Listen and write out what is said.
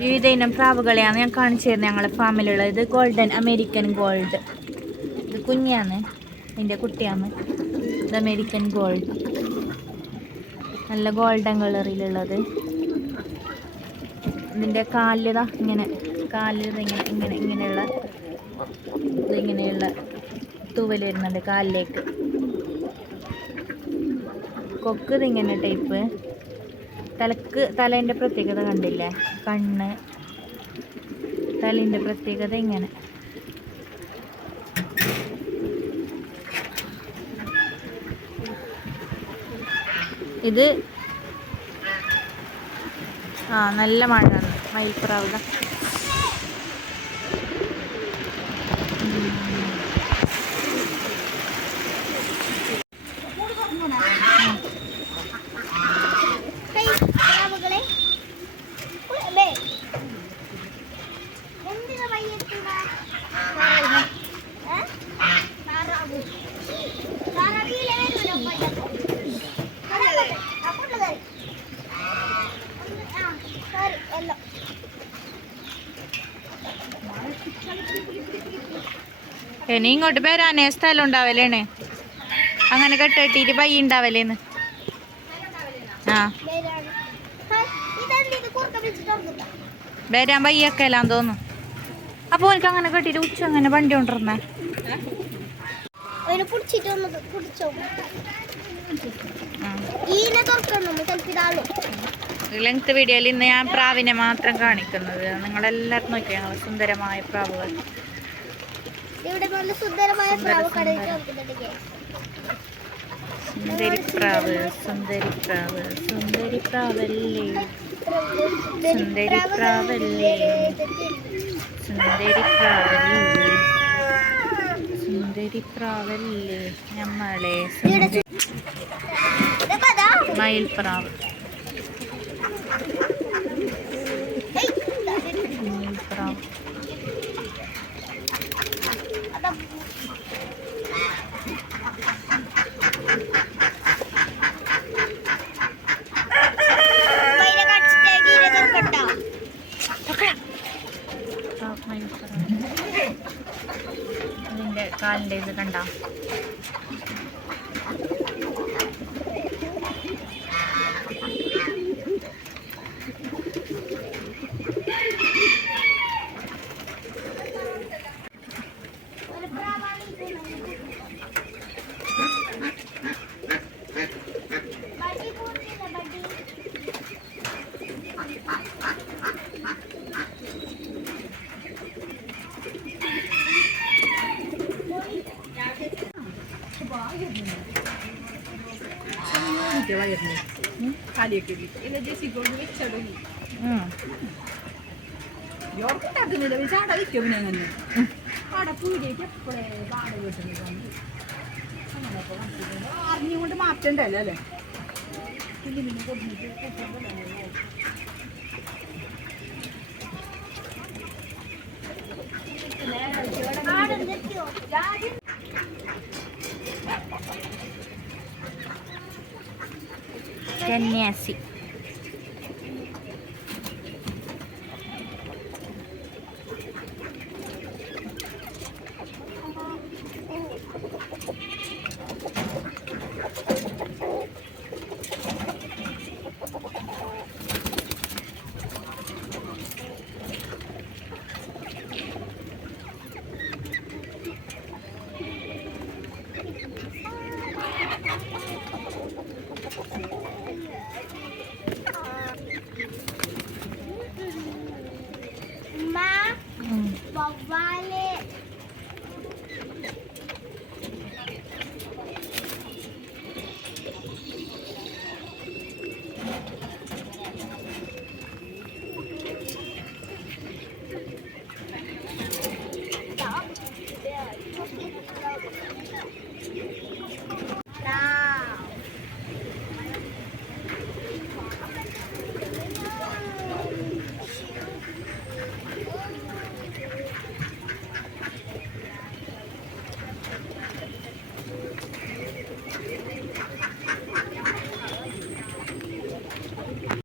വിവിധ ഇനം പ്രാവുകളെയാണ് ഞാൻ കാണിച്ചു തരുന്നത് ഞങ്ങളെ ഫാമിലുള്ളത്. ഇത് ഗോൾഡൻ അമേരിക്കൻ ഗോൾഡ്, ഇത് കുഞ്ഞാണ്, ഇതിൻ്റെ കുട്ടിയാണ്. ഇത് അമേരിക്കൻ ഗോൾഡ്, നല്ല ഗോൾഡൻ കളറിലുള്ളത്. ഇതിൻ്റെ കാലിതാ ഇങ്ങനെ, കാലിൽ ഇങ്ങനെയുള്ള ഇതിങ്ങനെയുള്ള തൂവൽ വരുന്നുണ്ട് കാലിലേക്ക്. കൊക്ക് ഇതിങ്ങനെ ടൈപ്പ്. തലേൻ്റെ പ്രത്യേകത കണ്ടില്ലേ, കണ്ണ്, തലേൻ്റെ പ്രത്യേകത ഇങ്ങനെ. ഇത് നല്ല മഴയാണ്. മയിൽപ്രാവുക ഇനി ഇങ്ങോട്ട് വരാനേ സ്ഥലം ഉണ്ടാവല്ലേണ്, അങ്ങനെ കെട്ടിട്ട് പയ്യ ഉണ്ടാവല്ലേന്ന്. വരാൻ പയ്യൊക്കെ എല്ലാം തോന്നുന്നു. അപ്പൊ എനിക്ക് അങ്ങനെ കെട്ടിട്ട് ഉച്ച അങ്ങനെ വണ്ടി കൊണ്ടിരുന്നേ. ലെങ്ത് വീഡിയോയിൽ ഇന്ന് ഞാൻ പ്രാവിനെ മാത്രം കാണിക്കുന്നത്. നിങ്ങളെല്ലാവരും നോക്കിയാൽ ഞങ്ങൾ സുന്ദരമായ പ്രാവുകൾ. സുന്ദരിപ്രാവ്, സുന്ദരിപ്രാവ്, സുന്ദരിപ്രാവല്ലേ, സുന്ദരിപ്രാവല്ലേ, സുന്ദരിപ്രാവല്ലേ, സുന്ദരിപ്രാവല്ലേ നമ്മളെ മയിൽപ്രാവ്. മയിൽപ്രാവ് ഇതിൻ്റെ കാലിൻ്റെ ഇത് കണ്ട. അറിഞ്ഞുകൊണ്ട് മാറ്റണ്ടല്ലോ അല്ലേ. സന്യാസി